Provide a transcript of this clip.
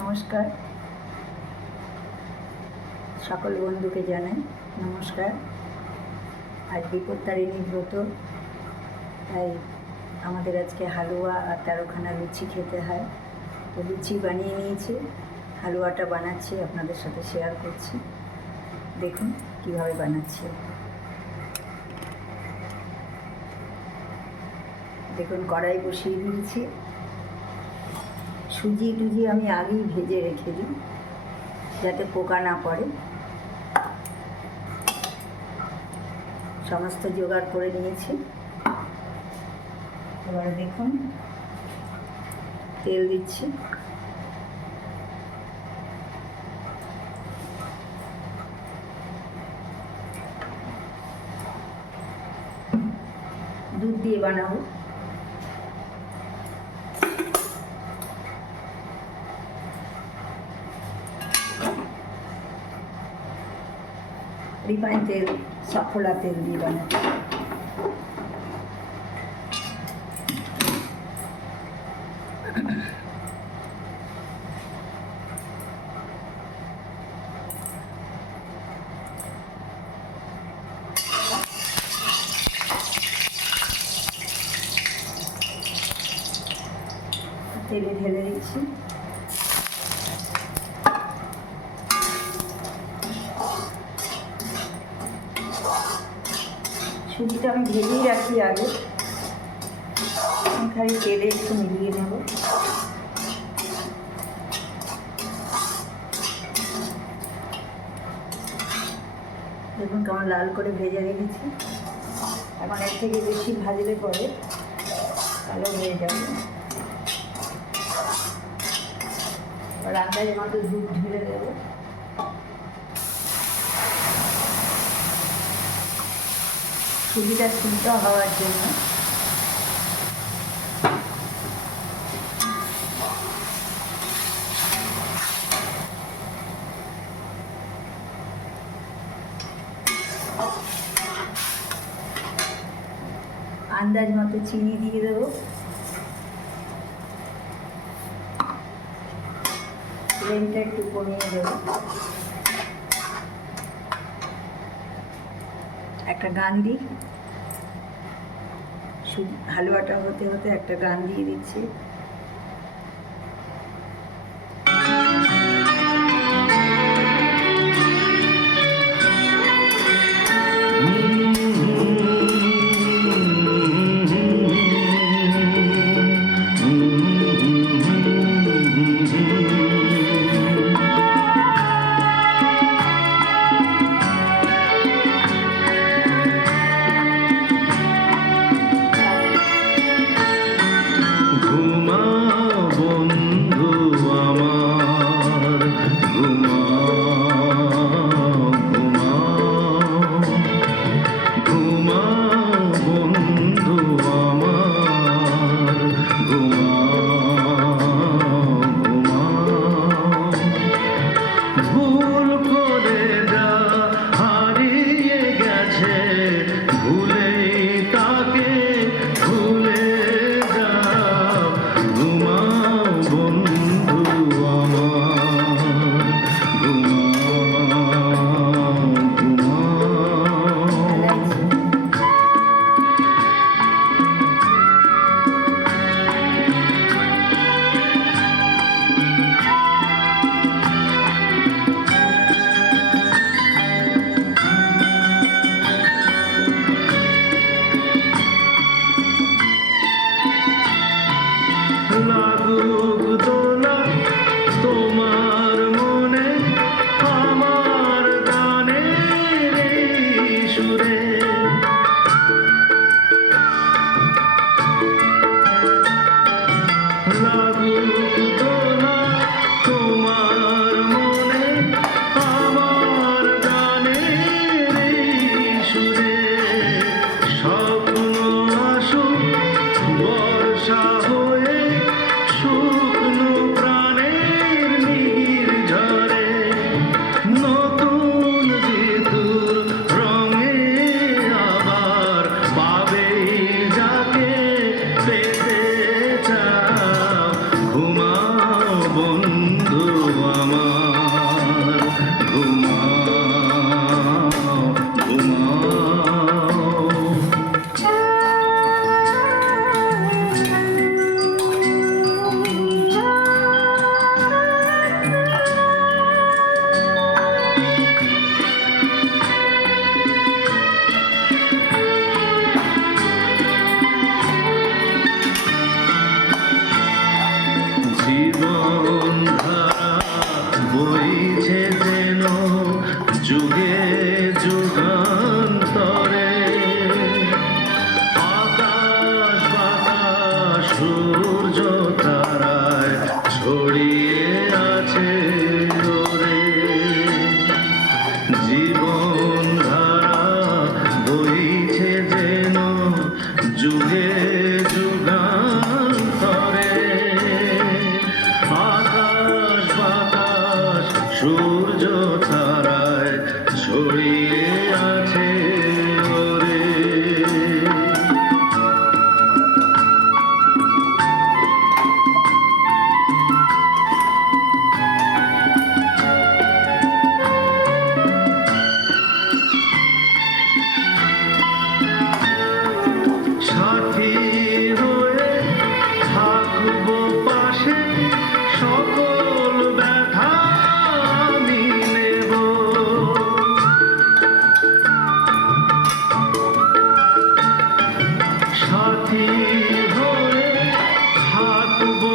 নমস্কার, সকল বন্ধুকে জানাই নমস্কার। আজ বিপত্তারিণী ব্রত, তাই আমাদের আজকে হালুয়া আর 13খানা লুচি খেতে হয়। তো লুচি বানিয়ে নিয়েছি, হালুয়াটা বানাচ্ছি, আপনাদের সাথে শেয়ার করছি। দেখুন কীভাবে বানাচ্ছি। দেখুন কড়াই বসিয়ে দিয়েছি। সুজি টুজি আমি আগেই ভেজে রেখে দিই যাতে পোকা না পড়ে। সমস্ত জোগাড় করে নিয়েছি। এবারে দেখুন তেল দিচ্ছি। দুধ দিয়ে বানাবো। রিফাইন তেল, সাফোলা তেল দিয়ে বানাবো। তেলে ঢেলে দিচ্ছি। সুজিটা আমি ভেজেই রাখি আগে, খালি তেলে একটু মিলিয়ে নেব। দেখুন কেমন লাল করে ভেজে রেখেছি। এখন এর থেকে বেশি ভাজলে পরে কালো হয়ে যাবে। এবার আন্দাজ মতো দুধ ঢেলে দেবো। সুজিটা সিদ্ধ হওয়ার জন্য আন্দাজ মতো চিনি দিয়ে দেবো। ফ্লেমটা একটু কমিয়ে দেবো। একটা গান দিই। হালুয়াটা হতে হতে একটা গান দিয়ে দিচ্ছি। বর্ষা হয়ে সুখ জীবন ধারা বইছে যেন যুগে যুগান্তরে, আকাশ বাতাস সূর্য তারায় ছড়িয়ে আছে ওরে। জীবন ধারা বইছে যেন যুগে যুগান্তরে, আকাশ বাতাস সূর্য তারায় ছড়িয়ে আছে ওরে। সাথী হয়ে থাকবো পাশে, সকল ব্যথা আমি নেব। সাথী হয়ে থাকবো